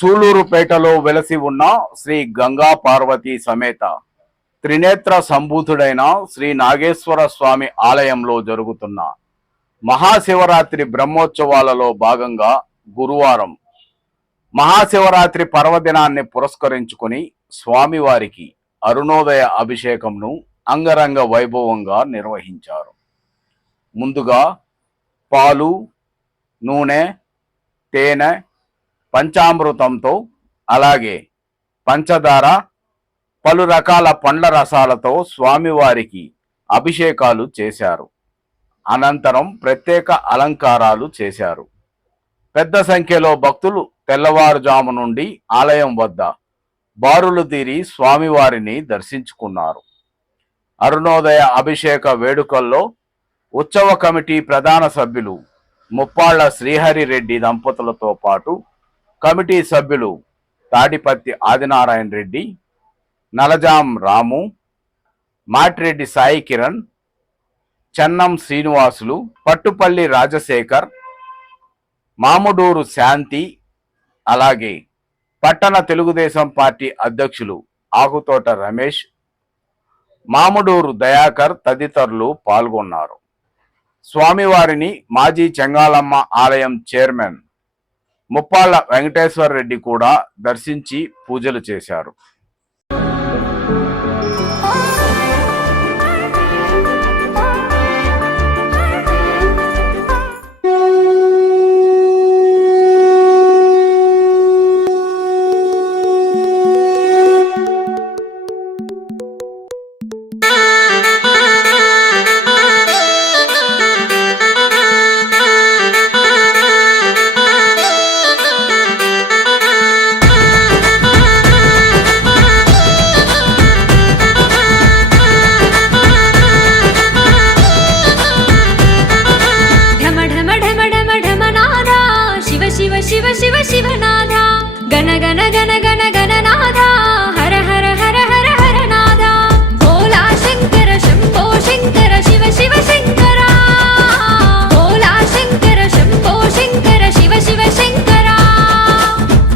సూలూరుపేటలో వెలసి ఉన్న శ్రీ గంగా పార్వతీ సమేత త్రినేత్ర సంభూతుడైన శ్రీ నాగేశ్వర స్వామి ఆలయంలో జరుగుతున్న మహాశివరాత్రి బ్రహ్మోత్సవాలలో భాగంగా గురువారం మహాశివరాత్రి పర్వదినాన్ని పురస్కరించుకుని స్వామివారికి అరుణోదయ అభిషేకంను అంగరంగ వైభవంగా నిర్వహించారు. ముందుగా పాలు, నూనె, తేనె, పంచామృతంతో అలాగే పంచదార, పలు రకాల పండ్ల రసాలతో స్వామివారికి అభిషేకాలు చేశారు. అనంతరం ప్రత్యేక అలంకారాలు చేశారు. పెద్ద సంఖ్యలో భక్తులు తెల్లవారుజాము నుండి ఆలయం వద్ద బారులు తీరి స్వామివారిని దర్శించుకున్నారు. అరుణోదయ అభిషేక వేడుకల్లో ఉత్సవ కమిటీ ప్రధాన సభ్యులు ముప్పాళ్ల శ్రీహరి రెడ్డి దంపతులతో పాటు కమిటీ సభ్యులు తాడిపత్తి ఆదినారాయణ రెడ్డి, నలజాం రాము, మాటిరెడ్డి సాయి కిరణ్, చెన్నం శ్రీనివాసులు, పట్టుపల్లి రాజశేఖర్, మాముడూరు శాంతి, అలాగే పట్టణ తెలుగుదేశం పార్టీ అధ్యక్షులు ఆకుతోట రమేష్, మాముడూరు దయాకర్ తదితరులు పాల్గొన్నారు. స్వామివారిని మాజీ చెంగాలమ్మ ఆలయం చైర్మన్ ముప్పాళ్ల వెంకటేశ్వర రెడ్డి కూడా దర్శించి పూజలు చేశారు. शिव शिव शिवनाथ गण गण गण गण गणनाथ हर हर हर हर हर नाथ भोला शंकर शंभो शंकर शिव शिव शंकर भोला शंकर शंभो शंकर शिव शिव शंकर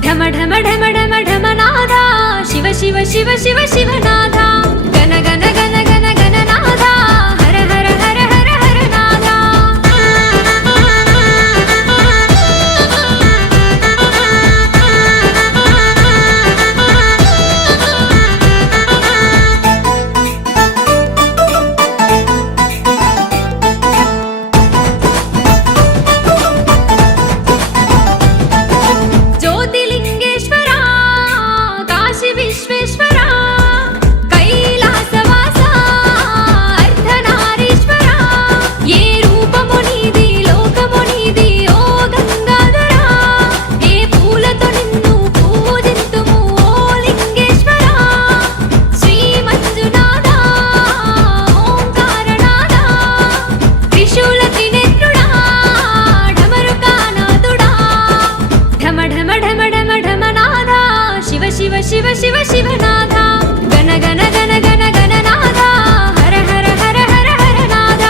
ढम ढम ढम ढम ढम नाथ शिव शिव शिव शिव शिवनाथ गण गण गण गण गणनाथ हर हर हर हर हर नाथ शिव शिव शिव शिवनाथ गण गण गण गण गणनाथ हर हर हर हर हर नाथ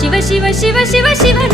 शिव शिव शिव शिव